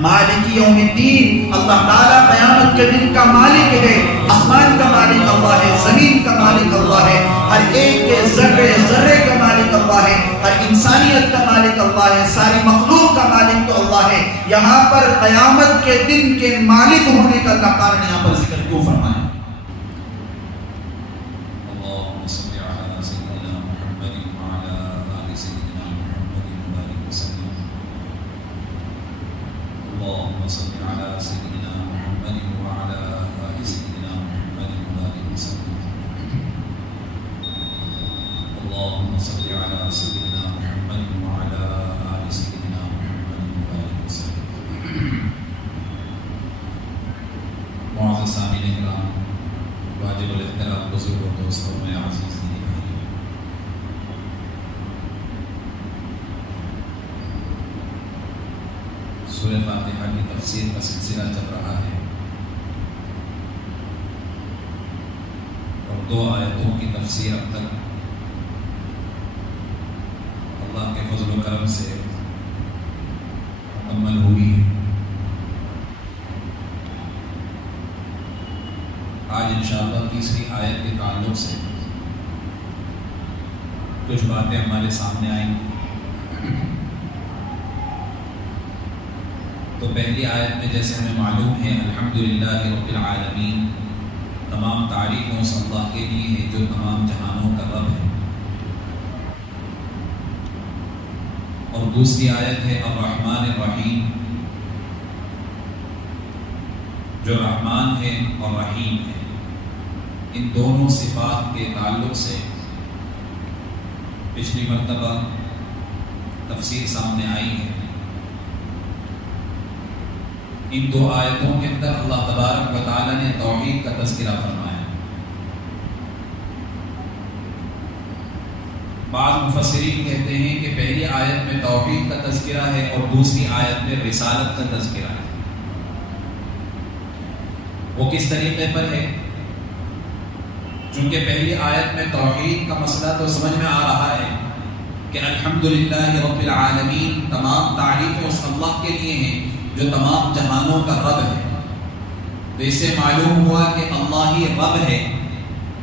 مالک یوم الدین، اللہ تعالیٰ قیامت کے دن کا مالک ہے، آسمان کا مالک اللہ ہے، زمین کا مالک اللہ ہے، ہر ایک کے ذرے ذرے کا مالک اللہ ہے، ہر انسانیت کا مالک اللہ ہے، ساری مخلوق کا مالک تو اللہ ہے۔ یہاں پر قیامت کے دن کے مالک ہونے کا اللہ تعالیٰ نے یہاں پر ذکر کیوں فرمایا؟ معزز سامعین کرام، واجب الاحترام بزرگوں، دوستوں، میں عزیز دینی بھائیوں، سورہ فاتحہ کی تفسیر کا سلسلہ چل رہا ہے اور 2 آیتوں کی تفسیر اب تک اللہ کے فضل و کرم سے مکمل ہوئی ہے۔ آج انشاءاللہ تیسری آیت کے تعلق سے کچھ باتیں ہمارے سامنے آئیں۔ تو پہلی آیت میں جیسے ہمیں معلوم ہے الحمدللہ رب العالمین، تمام تعریفیں اس اللہ کے لیے ہیں جو تمام جہانوں کا رب ہے، اور دوسری آیت ہے الرحمن الرحیم، جو رحمان ہے اور رحیم ہے۔ ان دونوں صفات کے تعلق سے پچھلی مرتبہ تفسیر سامنے آئی ہے۔ ان 2 آیتوں کے اندر اللہ تبارک و تعالی نے توحید کا تذکرہ فرمایا۔ بعض مفسرین کہتے ہیں کہ پہلی آیت میں توحید کا تذکرہ ہے اور دوسری آیت میں رسالت کا تذکرہ ہے۔ وہ کس طریقے پر ہے؟ چونکہ پہلی آیت میں توحید کا مسئلہ تو سمجھ میں آ رہا ہے کہ الحمدللہ رب العالمین، تمام تعریفیں اس اللہ کے لیے ہیں جو تمام جہانوں کا رب ہے۔ تو اس سے معلوم ہوا کہ اللہ ہی رب ہے،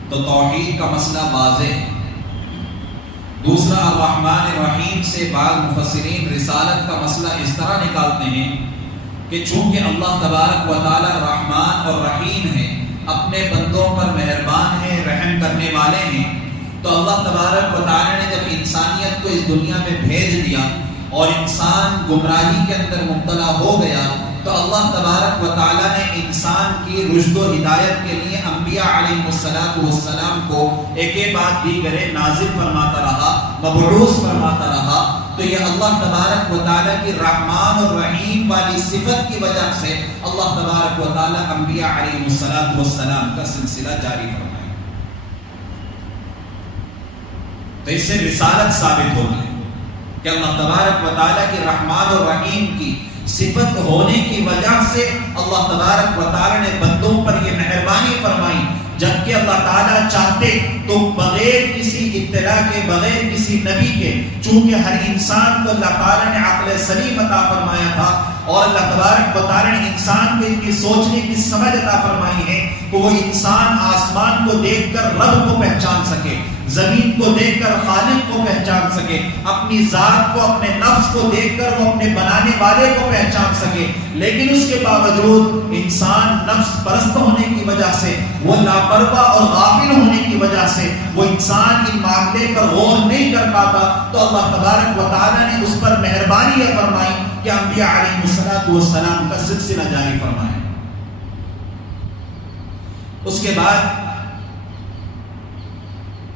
تو توحید کا مسئلہ واضح ہے۔ دوسرا الرحمن الرحیم سے بعض مفسرین رسالت کا مسئلہ اس طرح نکالتے ہیں کہ چونکہ اللہ تبارک و تعالی رحمان اور رحیم ہے، اپنے بندوں پر مہربان ہے، رحم کرنے والے ہیں، تو اللہ تبارک و تعالی نے جب انسانیت کو اس دنیا میں بھیج دیا اور انسان گمراہی کے اندر مبتلا ہو گیا، تو اللہ تبارک و تعالی نے انسان کی رشد و ہدایت کے لیے انبیاء علیہ السلام کو ایک بعد دیگر نازل فرماتا رہا، مبعوث فرماتا رہا۔ تو یہ اللہ تبارک و تعالی کی رحمان اور رحیم والی صفت کی وجہ سے اللہ تبارک و تعالی انبیاء علیہ السلام کا سلسلہ جاری فرمائے۔ تو اس سے رسالت ثابت ہوگی کہ اللہ تبارک و تعالی کی رحمان اور رحیم کی صفت ہونے کی وجہ سے اللہ تبارک و تعالی نے بندوں پر یہ مہربانی فرمائی، جبکہ اللہ تعالیٰ چاہتے تو بغیر کسی اطلاع کے، بغیر کسی نبی کے، چونکہ ہر انسان کو اللہ تعالیٰ نے عقل سلیم عطا فرمایا تھا اور اللہ تبارک و تعالیٰ نے انسان کو ان کی سوچنے کی سمجھ عطا فرمائی ہے کہ وہ انسان آسمان کو دیکھ کر رب کو پہچان سکے، زمین کو دیکھ کر خالق کو پہچان سکے، اپنی ذات کو، اپنے نفس کو دیکھ کر وہ اپنے بنانے والے کو پہچان سکے۔ لیکن اس کے باوجود انسان نفس پرست ہونے کی وجہ سے، وہ لاپرواہ اور غافل ہونے کی وجہ سے وہ انسان ان معاملے پر غور نہیں کر پاتا، تو اللہ تبارک و تعالیٰ نے اس پر مہربانی یہ فرمائی کہ انبیاء علیہ السلام کا سلسلہ جاری فرمائے۔ اس کے بعد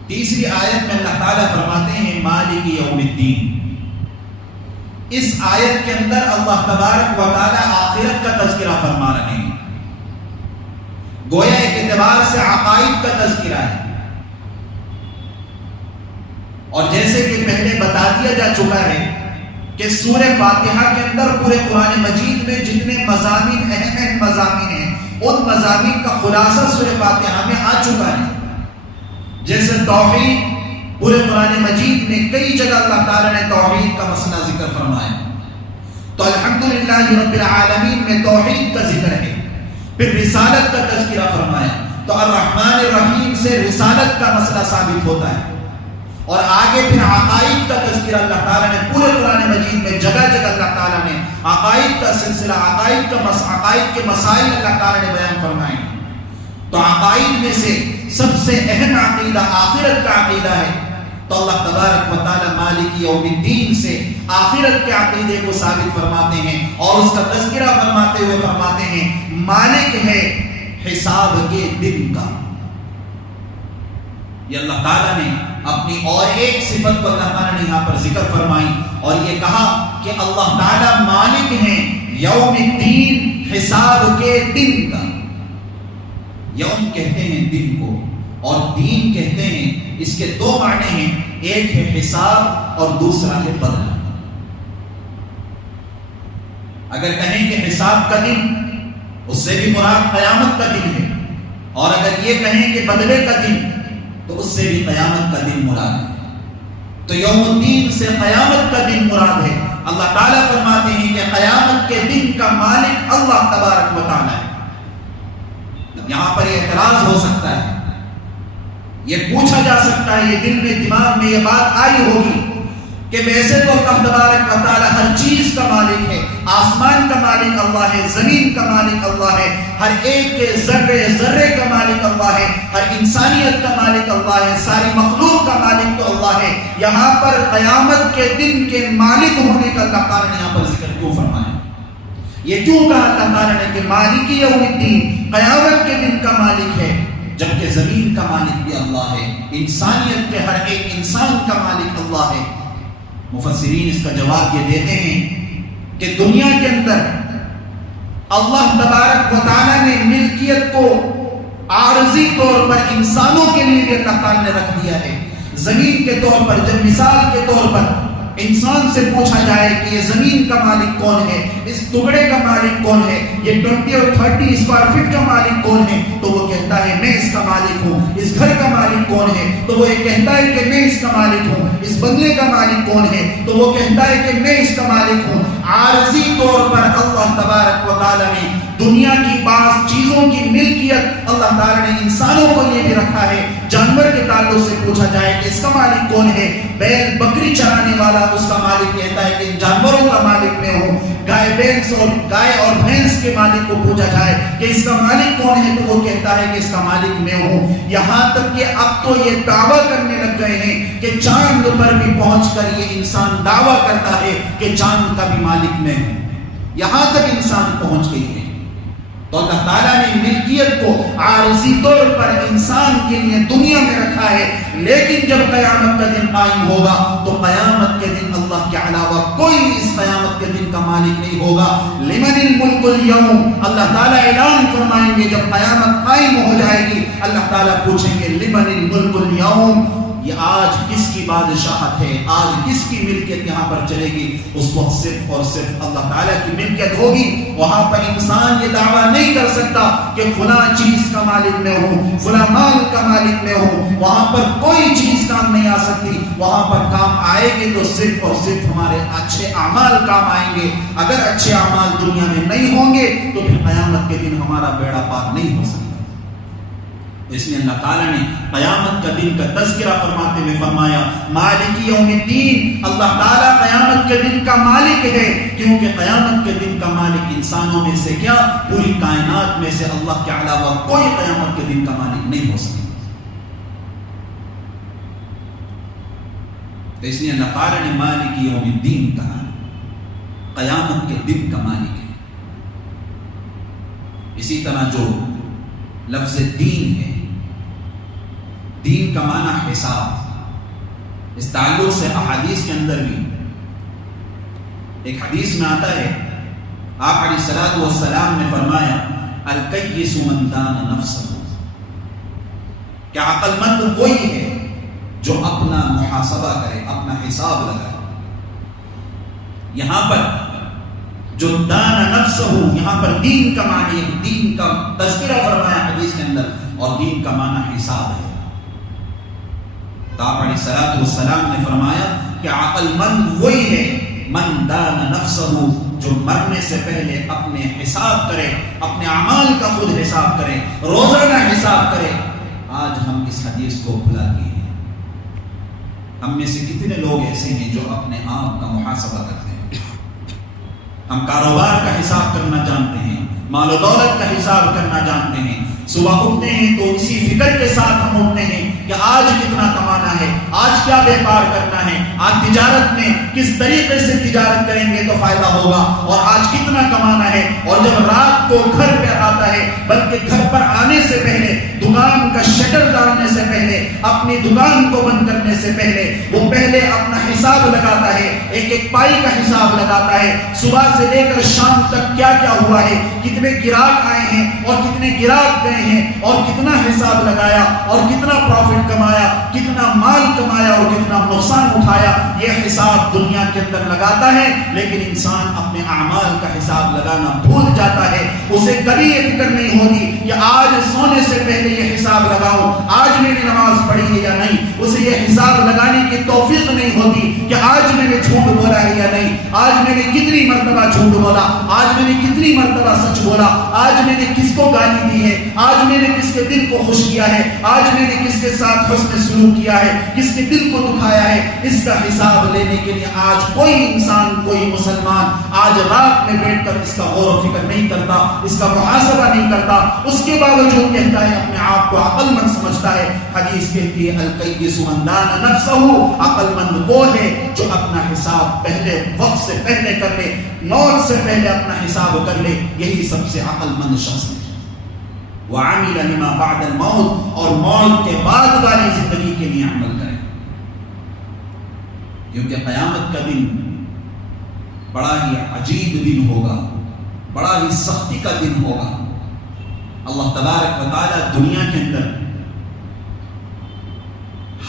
تیسری آیت میں اللہ تعالیٰ فرماتے ہیں مالک یوم الدین۔ اس آیت کے اندر اللہ تبارک و تعالیٰ آخرت کا تذکرہ فرما رہے ہیں، گویا ایک اعتبار سے عقائد کا تذکرہ ہے۔ اور جیسے کہ پہلے بتا دیا جا چکا ہے کہ سورہ فاتحہ کے اندر پورے قرآن مجید میں جتنے مضامین، اہم مضامین ہیں، ان مضامین کا خلاصہ سورہ فاتحہ میں آ چکا ہے۔ جیسے توحید، پورے قرآن مجید میں کئی جگہ اللہ تعالیٰ نے توحید کا مسئلہ ذکر فرمایا۔ تو الحمدللہ رب العالمین میں توحید کا ذکر ہے، پھر رسالت کا تذکرہ فرمایا، تو الرحمن الرحیم سے رسالت کا مسئلہ ثابت ہوتا ہے، اور آگے پھر عقائد کا تذکرہ اللہ تعالیٰ نے پورے قرآن مجید میں جگہ جگہ اللہ تعالیٰ نے عقائد کا سلسلہ، عقائد کے مسائل اللہ تعالیٰ نے بیان فرمائے۔ تو عقائد میں سے سب سے اہم عقیدہ آخرت کا عقیدہ ہے، تو اللہ تبارک و تعالیٰ مالک یوم الدین سے آخرت کے عقیدے کو ثابت فرماتے ہیں، اور اس کا تذکرہ فرماتے ہوئے فرماتے ہیں مالک ہے حساب کے دن کا۔ یہ اللہ تعالیٰ نے اپنی اور ایک صفت کو اللہ تعالیٰ نے یہاں پر ذکر فرمائی، اور یہ کہا کہ اللہ تعالیٰ مالک ہیں یوم الدین، حساب کے دن کا۔ یوم کہتے ہیں دن کو، اور دین کہتے ہیں، اس کے دو معنی ہیں، ایک ہے حساب اور دوسرا ہے بدلہ۔ اگر کہیں کہ حساب کا دن، اس سے بھی مراد قیامت کا دن ہے، اور اگر یہ کہیں کہ بدلے کا دن، تو اس سے بھی قیامت کا دن مراد ہے۔ تو یوم الدین سے قیامت کا دن مراد ہے۔ اللہ تعالیٰ فرماتے ہیں کہ قیامت کے دن کا مالک اللہ تبارک و تعالیٰ ہے۔ یہاں پر یہ اعتراض ہو سکتا ہے، یہ پوچھا جا سکتا ہے، یہ دل میں دماغ میں یہ بات آئی ہوگی کہ ویسے تو اللہ تبارک و تعالیٰ ہر چیز کا مالک ہے، آسمان کا مالک اللہ ہے، زمین کا مالک اللہ ہے، ہر ایک کے ذرے ذرے کا مالک اللہ ہے، ہر انسانیت کا مالک اللہ ہے، ساری مخلوق کا مالک تو اللہ ہے۔ یہاں پر قیامت کے دن کے مالک ہونے کا اللہ تعالیٰ نے یہاں پر ذکر کیوں فرمایا؟ یہ کیوں کہا اللہ تعالیٰ نے کہ مالک یوم الدین، قیامت کے دن کا مالک ہے، جبکہ زمین کا مالک بھی اللہ ہے، انسانیت کے ہر ایک انسان کا مالک اللہ ہے؟ مفسرین اس کا جواب یہ دیتے ہیں کہ دنیا کے اندر اللہ تبارک و تعالیٰ نے ملکیت کو عارضی طور پر انسانوں کے لیے اللہ تعالیٰ نے رکھ دیا ہے۔ زمین کے طور پر جب مثال کے طور پر انسان سے پوچھا جائے کہ یہ زمین کا مالک کون ہے، اس ٹکڑے کا مالک کون ہے، یہ 20 اور 30 اسکوائر فٹ کا مالک کون ہے، تو وہ کہتا ہے میں اس کا مالک ہوں۔ اس گھر کا مالک کون ہے، تو وہ یہ کہتا ہے کہ میں اس کا مالک ہوں۔ اس بنگلے کا مالک کون ہے، تو وہ کہتا ہے کہ میں اس کا مالک ہوں۔ عارضی طور پر اللہ تبارک و تعالیٰ نے دنیا کی بعض چیزوں کی ملکیت اللہ تعالیٰ نے انسانوں کو لیے بھی رکھا ہے۔ جانور کے تعلق سے پوچھا جائے کہ اس کا مالک کون ہے، بیل بکری چرانے والا اس کا مالک کہتا ہے کہ ان جانوروں کا مالک میں ہوں۔ گائے اور بھینس کے مالک کو پوچھا جائے کہ اس کا مالک کون ہے، تو وہ کہتا ہے کہ اس کا مالک میں ہوں۔ یہاں تک کہ اب تو یہ دعویٰ کرنے لگ گئے ہیں کہ چاند پر بھی پہنچ کر یہ انسان دعویٰ کرتا ہے کہ چاند کا بھی مالک میں ہوں۔ یہاں تک انسان پہنچ گئی ہے۔ تو اللہ تعالیٰ نے ملکیت کو عارضی طور پر انسان کے لیے دنیا میں رکھا ہے، لیکن جب قیامت کا دن قائم ہوگا تو قیامت کے دن اللہ کے علاوہ کوئی اس قیامت کے دن کا مالک نہیں ہوگا۔ لمن الملک اليوم، اللہ تعالیٰ اعلان فرمائیں گے جب قیامت قائم ہو جائے گی، اللہ تعالیٰ پوچھیں گے لمن الملک اليوم، یہ آج کس کی بادشاہت ہے، آج کس کی ملکیت یہاں پر چلے گی؟ اس وقت صرف اور صرف اللہ تعالیٰ کی ملکیت ہوگی۔ وہاں پر انسان یہ دعویٰ نہیں کر سکتا کہ فلاں چیز کا مالک میں ہوں، فلاں مال کا مالک میں ہوں۔ وہاں پر کوئی چیز کام نہیں آ سکتی۔ وہاں پر کام آئے گے تو صرف اور صرف ہمارے اچھے اعمال کام آئیں گے۔ اگر اچھے اعمال دنیا میں نہیں ہوں گے تو پھر قیامت کے دن ہمارا بیڑا پار نہیں ہو سکتا۔ اس لیے اللہ تعالیٰ نے قیامت کا دن کا تذکرہ فرماتے ہوئے فرمایا مالک یوم الدین، اللہ تعالیٰ قیامت کے دن کا مالک ہے، کیونکہ قیامت کے دن کا مالک انسانوں میں سے کیا پوری کائنات میں سے اللہ کے علاوہ کوئی قیامت کے دن کا مالک نہیں ہو سکتا۔ تو اس لیے اللہ تعالیٰ نے مالک یوم الدین کہا، قیامت کے دن کا مالک ہے۔ اسی طرح جو لفظ دین ہے، دین کا معنی حساب، اس تعلق سے احادیث کے اندر بھی ایک حدیث میں آتا ہے، آپ علیہ الصلوۃ والسلام نے فرمایا الکیس من دان نفسہ، کہ عقل مند وہی ہے جو اپنا محاسبہ کرے، اپنا حساب لگائے۔ یہاں پر جو دان نفسہ، یہاں پر دین کا معنی، دین کا تذکرہ فرمایا حدیث کے اندر، اور دین کا معنی حساب ہے۔ تو آپ علیہ الصلوۃ والسلام نے فرمایا کہ عقل مند وہی ہے من دان نفسہ، جو مرنے سے پہلے اپنے حساب کرے، اپنے اعمال کا خود حساب کرے، روزانہ حساب کرے. آج ہم اس حدیث کو بھلا دیے ہیں. ہم میں سے کتنے لوگ ایسے ہیں جو اپنے آپ کا محاسبہ کرتے ہیں؟ ہم کاروبار کا حساب کرنا جانتے ہیں، مال و دولت کا حساب کرنا جانتے ہیں. صبح اٹھتے ہیں تو اسی فکر کے ساتھ ہم اٹھتے ہیں کہ آج کتنا کمانا ہے، آج کیا بیپار کرنا ہے، آج تجارت میں کس طریقے سے تجارت کریں گے تو فائدہ ہوگا، اور آج کتنا کمانا ہے. اور جب رات کو گھر پہ آتا ہے، بلکہ گھر پر آنے سے پہلے، دکان کا شٹر ڈالنے سے پہلے، اپنی دکان کو بند کرنے سے پہلے وہ پہلے اپنا حساب لگاتا ہے، ایک ایک پائی کا حساب لگاتا ہے. صبح سے لے کر شام تک کیا کیا ہوا ہے، کتنے گراہک آئے ہیں اور کتنے گراہک گئے ہیں، اور کتنا حساب لگایا اور کتنا پروفٹ کمایا، کتنا مال کمایا اور کتنا نقصان اٹھایا. یہ حساب دنیا کے اندر لگاتا ہے، لیکن انسان اپنے اعمال کا حساب لگانا بھول جاتا ہے. اسے کبھی یہ فکر نہیں ہوتی کہ آج سونے سے پہلے یہ حساب لگاؤں، آج میں نے نماز پڑھی ہے یا نہیں. اسے یہ حساب لگانے کی توفیق نہیں ہوتی کہ آج میں نے جھوٹ بولا ہے یا نہیں، آج میں نے کتنی مرتبہ جھوٹ بولا، آج میں نے کتنی مرتبہ سچ بولا، آج میں نے کس کو گالی دی ہے، آج میں نے کس کے دل کو خوش کیا ہے، آج میں نے کس کے ساتھ حسن سلوک کیا ہے، کس کے دل کو دکھایا ہے. اس کا حساب لینے کے لیے آج کوئی انسان، کوئی مسلمان آج رات میں بیٹھ کر اس کا غور و فکر نہیں کرتا، اس کا محاسبہ نہیں کرتا. اس کے باوجود کہتا ہے اپنے آپ کو عقل مند سمجھتا ہے. حدیث کہتی ہے القیس من دان نفسہ، عقل مند وہ ہے جو اپنا حساب پہلے وقت سے پہلے کر لے، موت سے پہلے اپنا حساب کر لے. یہی سب سے عقل مند شخص ہے. وعمل لما بعد الموت، اور موت کے بعد والی زندگی کے لیے عمل کرے، کیونکہ قیامت کا دن بڑا ہی عجیب دن ہوگا، بڑا ہی سختی کا دن ہوگا. اللہ تبارک و تعالی دنیا کے اندر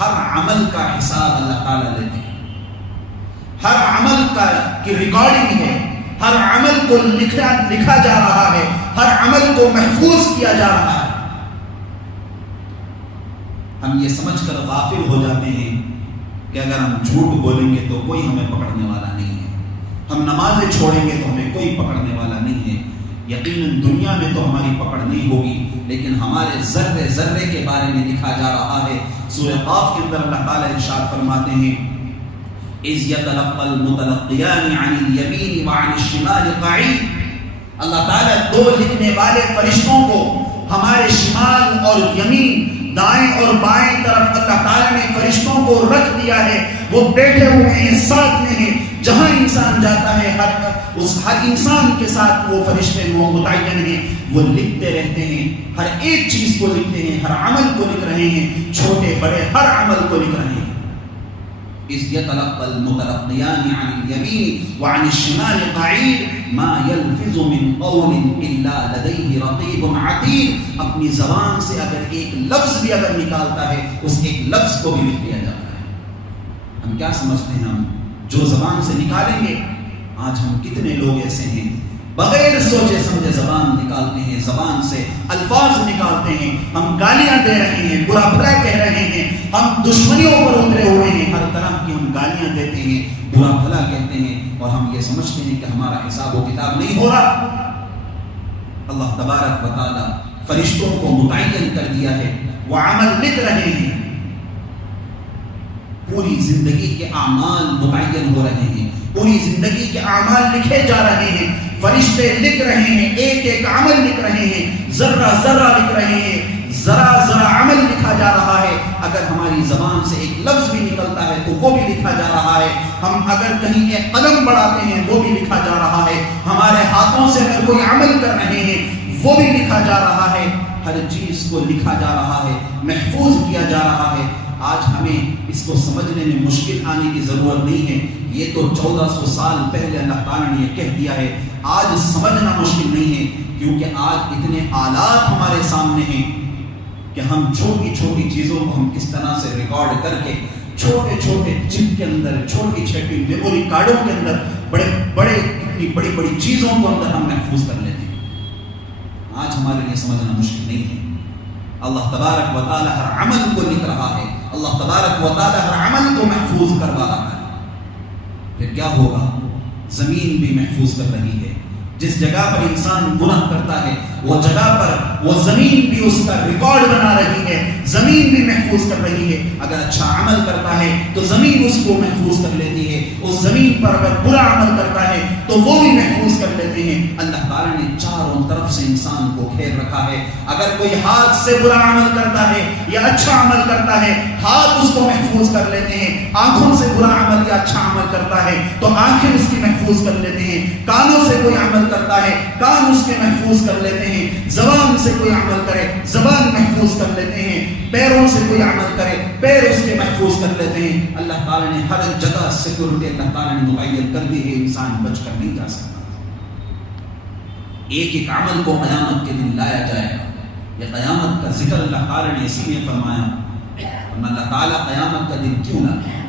ہر عمل کا حساب اللہ تعالی لیتے ہیں. ہر عمل کی ریکارڈنگ ہے، ہر عمل کو لکھا جا رہا ہے، ہر عمل کو محفوظ کیا جا رہا ہے. ہم یہ سمجھ کر غافل ہو جاتے ہیں کہ اگر ہم جھوٹ بولیں گے تو کوئی ہمیں پکڑنے والا نہیں ہے، ہم نمازیں چھوڑیں گے تو ہمیں کوئی پکڑنے والا نہیں ہے. یقیناً دنیا میں تو ہماری پکڑ نہیں ہوگی، لیکن ہمارے ذرے ذرے کے بارے میں لکھا جا رہا ہے. سورہ قاف کے اندر اللہ تعالیٰ ارشاد فرماتے ہیں اِذْ يَتَلَقَّى الْمُتَلَقِّيَانِ عَنِ الْيَمِينِ وَعَنِ الشِّمَالِ قَعِيدٌ. اللہ تعالیٰ دو لکھنے والے فرشتوں کو ہمارے شمال اور یمین، دائیں اور بائیں طرف اللہ تعالیٰ نے فرشتوں کو رکھ دیا ہے. وہ بیٹھے ہوئے ہیں، ساتھ میں ہیں. جہاں انسان جاتا ہے ہر انسان کے ساتھ وہ فرشتے متعین ہیں. وہ لکھتے رہتے ہیں، ہر ایک چیز کو لکھتے ہیں، ہر عمل کو لکھ رہے ہیں، چھوٹے بڑے ہر عمل کو لکھ رہے ہیں. اِذْ يَتَلَقَّى الْمُتَلَقِّيَانِ عَنِ الْيَمِينِ وَعَنِ الشِّمَالِ قَعِيدٌ مَا يَلْفِظُ مِنْ قَوْلٍ إِلَّا لَدَيْهِ رَقِيبٌ عَتِيدٌ. اپنی زبان سے اگر ایک لفظ بھی اگر نکالتا ہے، اس ایک لفظ کو بھی لکھ لیا جاتا ہے. ہم کیا سمجھتے ہیں؟ ہم جو زبان سے نکالیں گے، آج ہم کتنے لوگ ایسے ہیں بغیر سوچے سمجھے زبان نکالتے ہیں، زبان سے الفاظ نکالتے ہیں. ہم گالیاں دے رہے ہیں، برا بھلا کہہ رہے ہیں، ہم دشمنیوں پر اترے ہوئے ہیں، ہر طرح کی ہم گالیاں دیتے ہیں، برا بھلا کہتے ہیں، اور ہم یہ سمجھتے ہیں کہ ہمارا حساب و کتاب نہیں ہو رہا. اللہ تبارک و تعالی فرشتوں کو متعین کر دیا ہے، وہ عمل لکھ رہے ہیں. پوری زندگی کے اعمال متعین ہو رہے ہیں، پوری زندگی کے اعمال لکھے جا رہے ہیں. فرشتے لکھ رہے ہیں، ایک ایک عمل لکھ رہے ہیں، ذرہ ذرہ لکھ رہے ہیں، ذرا ذرا عمل لکھا جا رہا ہے. اگر ہماری زبان سے ایک لفظ بھی نکلتا ہے تو وہ بھی لکھا جا رہا ہے. ہم اگر کہیں ایک قلم بڑھاتے ہیں وہ بھی لکھا جا رہا ہے. ہمارے ہاتھوں سے اگر کوئی عمل کر رہے ہیں وہ بھی لکھا جا رہا ہے. ہر چیز کو لکھا جا رہا ہے، محفوظ کیا جا رہا ہے. آج ہمیں اس کو سمجھنے میں مشکل آنے کی ضرورت نہیں ہے. یہ تو 1400 سال پہلے اللہ تعالیٰ نے یہ کہہ دیا ہے. آج سمجھنا مشکل نہیں ہے، کیونکہ آج اتنے آلات ہمارے سامنے ہیں کہ ہم چھوٹی چھوٹی چیزوں کو ہم کس طرح سے ریکارڈ کر کے چھوٹے چھوٹے چپ کے اندر، چھوٹی چھوٹی میموری کارڈوں کے اندر اتنی بڑی بڑی چیزوں کو اندر ہم محفوظ کر لیتے ہیں. آج ہمارے لیے سمجھنا مشکل نہیں ہے. اللہ تبارک و تعالی ہر عمل کو لکھ رہا ہے، اللہ تبارک و تعالی ہر عمل کو محفوظ کروا رہا ہے. پھر کیا ہوگا؟ زمین بھی محفوظ کر رہی ہے. جس جگہ پر انسان گناہ کرتا ہے وہ جگہ پر وہ زمین بھی اس کا ریکارڈ بنا رہی ہے, زمین بھی محفوظ کر رہی ہے. اگر اچھا عمل کرتا ہے تو زمین اس کو محفوظ کر لیتی ہے, اس زمین پر اگر برا عمل کرتا ہے تو وہ بھی محفوظ کر لیتے ہیں. اللہ تعالیٰ نے چاروں طرف سے انسان کو گھیر رکھا ہے. اگر کوئی ہاتھ سے برا عمل کرتا ہے یا اچھا عمل کرتا ہے, ہاتھ اس کو محفوظ کر لیتے ہیں. آنکھوں سے برا عمل یا اچھا عمل کرتا ہے تو آنکھیں اس کی محفوظ کر لیتے ہیں. کانوں سے کوئی عمل کرتا ہے, کان اس کے محفوظ کر لیتے ہیں. زبان سے کوئی عمل کرے, زبان محفوظ کر لیتے ہیں. پیروں سے کوئی عمل کرے, پیر اس کے محفوظ کر لیتے ہیں. اللہ تعالیٰ نے ہر جگہ سیکورٹی اللہ تعالیٰ نے مقید کر دی ہے, انسان بچ کر نہیں جا سکتا. ایک ایک عمل کو قیامت کے دن لایا جائے گا. یہ قیامت کا ذکر اللہ تعالیٰ نے اسی لیے فرمایا. اللہ تعالیٰ قیامت کا دن کیوں لایا؟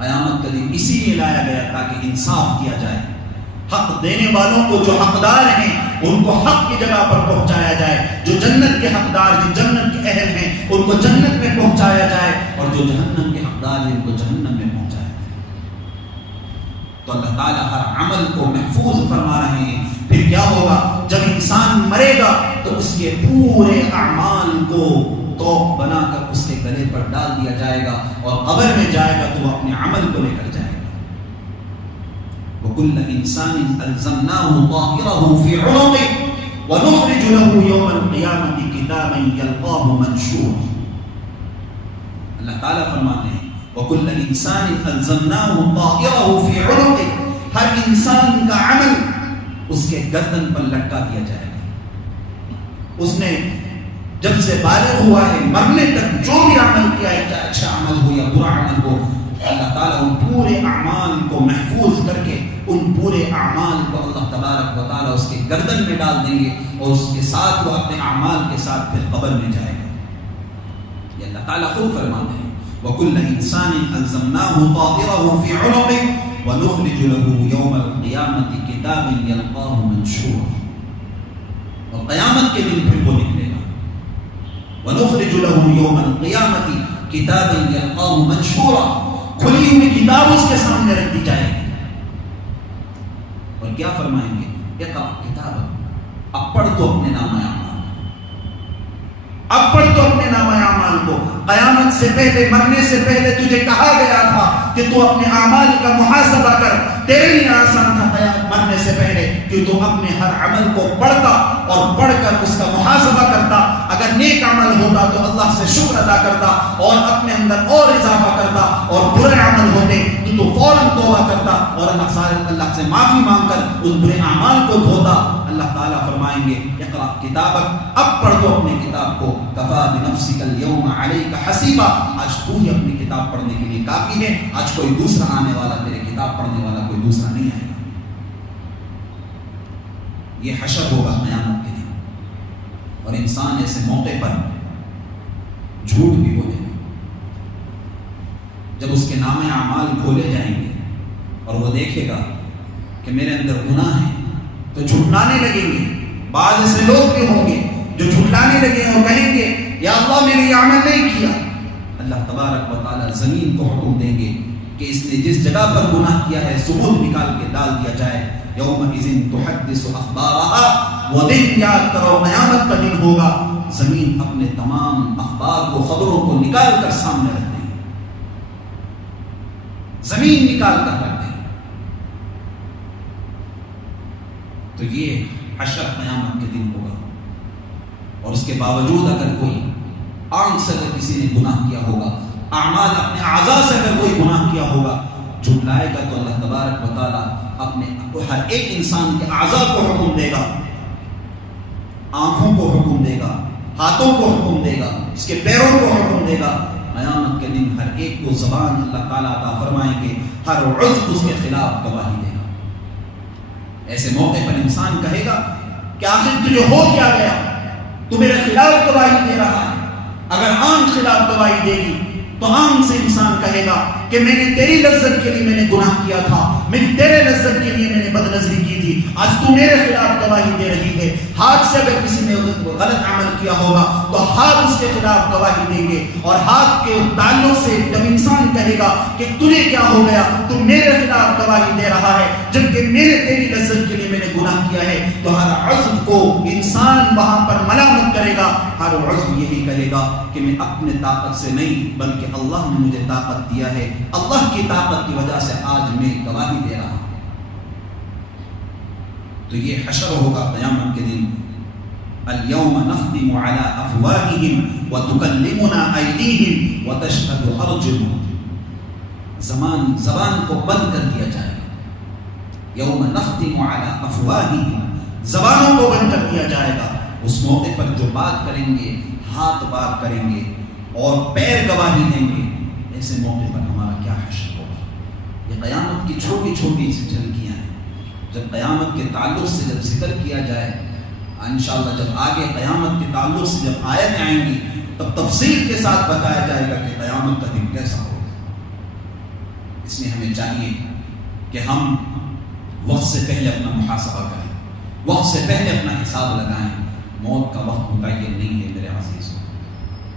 قیامت کا دن اسی لیے لایا گیا تاکہ انصاف کیا جائے. حق دینے والوں کو جو حقدار ہیں ان کو حق کی جگہ پر پہنچایا جائے. جو جنت کے حقدار ہیں, جنت کے اہل ہیں, ان کو جنت میں پہنچایا جائے, اور جو جہنم کے حقدار ہیں ان کو جہنم میں پہنچایا جائے. تو اللہ تعالیٰ ہر عمل کو محفوظ فرما رہے ہیں. پھر کیا ہوگا جب انسان مرے گا تو اس کے پورے اعمال کو توق بنا کر اس کے گلے پر ڈال دیا جائے گا, اور قبر میں جائے گا تو وہ اپنے عمل کو لے کر جائے گا. وَكُلَّ إِنسَانٍ أَلْزَمْنَاهُ طَائِرَهُ فِي عُنُقِهِ وَنُخْرِجُ لَهُ يَوْمَ الْقِيَامَةِ كِتَابًا يَلْقَاهُ مَنشُورًا. اللہ تعالیٰ فرماتے ہیں وَكُلَّ إِنسَانٍ أَلْزَمْنَاهُ طَائِرَهُ فِي عُنُقِهِ, ہر انسان کا عمل اس کے گردن پر لٹکا دیا جائے گا. اس نے جب سے بالغ ہوا ہے مرنے تک جو بھی عمل کیا ہے, چاہے اچھا عمل ہو یا برا عمل ہو, اللہ تعالیٰ ان پورے اعمال کو محفوظ کر کے ان پورے اعمال کو اللہ تبارک و تعالیٰ اس کے گردن میں ڈال دیں گے, اور اس کے ساتھ وہ اپنے اعمال کے ساتھ پھر قبر میں جائے گا. یہ اللہ تعالیٰ خود فرماتے ہیں وَكُلَّ إِنسَانٍ أَلْزَمْنَاهُ طَائِرَهُ فِي عُنُقِهِ وَنُخْرِجُ لَهُ يَوْمَ الْقِيَامَةِ كِتَابًا يَلْقَاهُ مَنشُورًا. اور قیامت کے دن پھر وہ نکلے گا. وَنُخْرِجُ لَهُ يَوْمَ الْقِيَامَةِ كِتَابًا يَلْقَاهُ مَنشُورًا, کھلی ہوئی کتاب اس کے سامنے رکھ دی جائے گی. اور کیا فرمائیں گے؟ اقرأ کتابک, اب پڑھ تو اپنے نامہ اعمال, اب پڑھ تو اپنے نامہ اعمال کو. قیامت سے پہلے, مرنے سے پہلے تجھے کہا گیا تھا کہ تو اپنے اعمال کا محاسبہ کر. تیرے لیے آسان تھا مرنے سے پہلے کہ تو اپنے ہر عمل کو پڑھتا اور پڑھ کر اس کا محاسبہ کرتا. اگر نیک عمل ہوتا تو اللہ سے شکر ادا کرتا اور اپنے اندر اور اضافہ کرتا, اور برے عمل ہوتے تو فوراً توبہ کرتا اور اللہ سے معافی مانگ کر اس برے اعمال کو دھوتا. اللہ تعالیٰ فرمائیں گے اقرأ کتابک, اب پڑھ دو اپنی کتاب کو. کفا بنفسک اليوم علیک حسیبا, آج تو ہی اپنی کتاب پڑھنے کے لیے کافی ہے. آج کوئی دوسرا آنے والا, تیرے کتاب پڑھنے والا کوئی دوسرا نہیں آئے گا. یہ حشر ہوگا قیامت کے دن, اور انسان ایسے موقع پر جھوٹ بھی بولے گا. جب اس کے نامہ اعمال کھولے جائیں گے اور وہ دیکھے گا کہ میرے اندر گناہ ہے تو جھٹلانے لگیں گے. بعض ایسے لوگ بھی ہوں گے جو جھٹلانے لگے اور کہیں گے یا اللہ میں نے یہ عمل نہیں کیا. اللہ تبارک و تعالیٰ زمین کو حکم دیں گے کہ اس نے جس جگہ پر گناہ کیا ہے ثبوت نکال کے ڈال دیا جائے. یومئذ تحدث اخبارها, وہ دن یاد کرو قیامت کا دن ہوگا, زمین اپنے تمام اخبار کو, خبروں کو نکال کر سامنے رکھ دیں گے. زمین نکال کر رکھ دیں. تو یہ حشر قیامت کے دن ہوگا. اور اس کے باوجود اگر کوئی آنکھ سے اگر کسی نے گناہ کیا ہوگا, اعمال اپنے اعضاء سے اگر کوئی گناہ کیا ہوگا, جھٹلائے گا تو اللہ تبارک و تعالیٰ اپنے ہر ایک انسان کے اعضاء کو حکم دے گا. آنکھوں کو حکم دے گا, ہاتھوں کو حکم دے گا, اس کے پیروں کو حکم دے گا. قیامت کے دن ہر ایک کو زبان اللہ تعالیٰ عطا فرمائیں گے, ہر عضو اس کے خلاف گواہی دے گا. ایسے موقع پر انسان کہے گا کہ آخر تجھے ہو کیا گیا, تو میرے خلاف گواہی دے رہا ہے. اگر آنکھ خلاف گواہی دے گی تو آنکھ سے انسان کہے گا کہ میں نے تیری لذت کے لیے میں نے گناہ کیا تھا، میں تیرے لذت کے لیے میں نے بد نظری کی تھی، آج تو میرے خلاف گواہی دے رہی ہے۔ ہاتھ سے اگر کسی نے غلط عمل کیا ہوگا تو ہاتھ اس کے خلاف گواہی دیں گے، اور ہاتھ کے تعلق سے جب انسان کہے گا کہ تجھے کیا ہو گیا، تو میرے خلاف گواہی دے رہا ہے جبکہ میرے تیری لذت کے لیے میں نے گناہ کیا ہے، تو ہر عضو کو انسان وہاں پر ملامت کرے گا، ہر عضو یہی کہے گا کہ میں اپنے طاقت سے نہیں بلکہ اللہ نے مجھے طاقت دیا ہے، اللہ کی طاقت کی وجہ سے آج میں گواہی دے رہا ہوں۔ تو یہ حشر ہوگا قیامت کے دن، اليوم نختم على افواههم وتكلمنا ايديهم وتشهد ارجلهم، زبان کو بند کر دیا جائے گا، یوم نختم على افواههم، زبانوں کو بند کر دیا جائے گا۔ اس موقع پر جو بات کریں گے ہاتھ بات کریں گے اور پیر گواہی دیں گے، ایسے موقع پر ہمارا کیا حشر ہوگا۔ یہ قیامت کی چھوٹی چھوٹی سی جھلکیاں ہیں، جب قیامت کے تعلق سے جب ذکر کیا جائے، انشاءاللہ جب آگے قیامت کے تعلق سے جب آیتیں آئیں گی تب تفصیل کے ساتھ بتایا جائے گا کہ قیامت کا دن کیسا ہوگا۔ اس لیے ہمیں چاہیے کہ ہم وقت سے پہلے اپنا محاسبہ کریں، وقت سے پہلے اپنا حساب لگائیں۔ موت کا وقت متعین نہیں ہے میرے عزیزوں،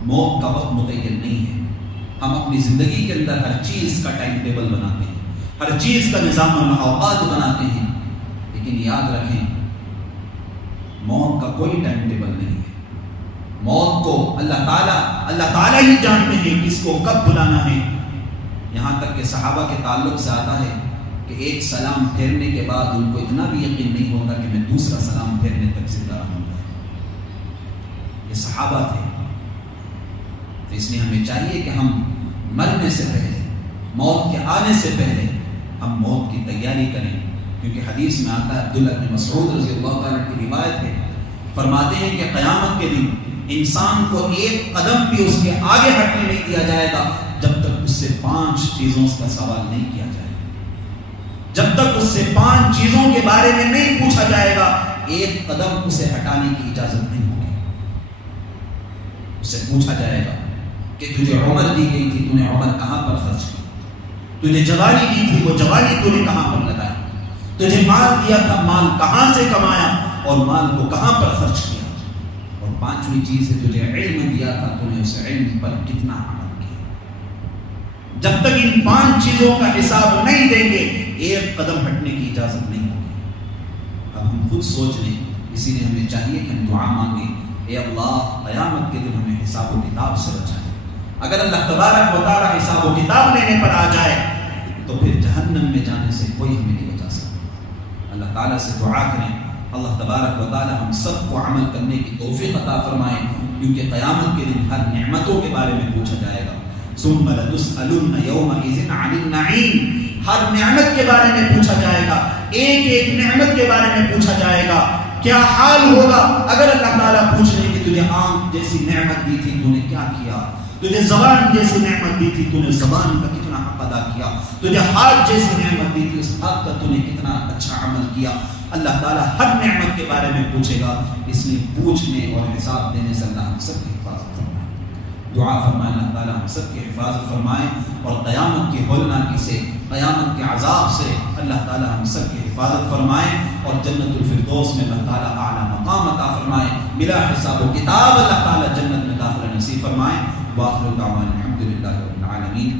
موت کا وقت متعین نہیں ہے۔ ہم اپنی زندگی کے اندر ہر چیز کا ٹائم ٹیبل بناتے ہیں، ہر چیز کا نظام الاوقات بناتے ہیں، لیکن یاد رکھیں موت کا کوئی ٹائم ٹیبل نہیں ہے۔ موت کو اللہ تعالیٰ ہی جانتے ہیں کس کو کب بلانا ہے۔ یہاں تک کہ صحابہ کے تعلق سے آتا ہے کہ ایک سلام پھیرنے کے بعد ان کو اتنا بھی یقین نہیں ہوتا کہ میں دوسرا سلام پھیرنے تک زندہ رہوں گا۔ یہ صحابہ تھے، تو اس لیے ہمیں چاہیے کہ ہم مرنے سے پہلے، موت کے آنے سے پہلے ہم موت کی تیاری کریں، کیونکہ حدیث میں آتا ہے، عبداللہ بن مسعود رضی اللہ تعالیٰ کی روایت ہے، فرماتے ہیں کہ قیامت کے دن انسان کو ایک قدم بھی اس کے آگے ہٹنے نہیں دیا جائے گا جب تک اس سے 5 چیزوں کا سوال نہیں کیا جائے گا، جب تک اس سے 5 چیزوں کے بارے میں نہیں پوچھا جائے گا، ایک قدم اسے ہٹانے کی اجازت نہیں ہوگی۔ اسے پوچھا جائے گا کہ تجھے عمر دی گئی تھی، تو نے عمر کہاں پر خرچ کی، تجھے جوانی دی تھی، وہ جوانی تو نے کہاں پر لگائی، تجھے مال دیا تھا، مال کہاں سے کمایا اور مال کو کہاں پر خرچ کیا، اور 5ویں چیز ہے تجھے علم دیا تھا، تو نے اس علم پر کتنا عمل کیا۔ جب تک ان 5 چیزوں کا حساب نہیں دیں گے ایک قدم ہٹنے کی اجازت نہیں ہوگی۔ اب ہم خود سوچ لیں، اسی لیے ہمیں چاہیے کہ ہم دعا مانگیں، اے اللہ قیامت کے دن ہمیں حساب و کتاب سے بچائیں۔ اگر اللہ تبارک و تعالیٰ حساب و کتاب لینے پر آ جائے تو پھر جہنم میں جانے سے کوئی ہمیں نہیں بچا سکتا۔ اللہ تعالیٰ سے دعا کریں، اللہ تبارک و تعالیٰ ہم سب کو عمل کرنے کی توفیق عطا فرمائیں، کیونکہ قیامت کے دن ہر نعمتوں کے بارے میں پوچھا جائے گا۔ ثم لتسألن يومئذ عن النعیم، ہر نعمت کے بارے میں پوچھا جائے گا، ایک ایک نعمت کے بارے میں پوچھا جائے گا۔ کیا حال ہوگا اگر اللہ تعالیٰ پوچھ لے کہ تجھے آنکھ جیسی نعمت دی تھی، تو نے کیا کیا، تجھے زبان جیسی نعمت دی تھی، تو نے زبان کا کتنا حق ادا کیا، تجھے ہاتھ جیسی نعمت دی تھی، اس ہاتھ کا تو نے کتنا اچھا عمل کیا۔ اللہ تعالیٰ ہر نعمت کے بارے میں پوچھے گا، اس لیے پوچھنے اور حساب دینے سے اللہ ہم سب کی حفاظت فرمائے۔ دعا فرمائے اللہ تعالیٰ ہم سب کی حفاظت فرمائے، اور قیامت کی ہولناکی سے، قیامت کے عذاب سے اللہ تعالیٰ ہم سب کی حفاظت فرمائے، اور جنت الفردوس میں اللہ تعالیٰ اعلیٰ مقام عطا فرمائے، بلا حساب و کتاب اللہ تعالیٰ جنت میں داخلہ نصیب فرمائے۔ وآخر دعوانا الحمد للہ رب العالمین۔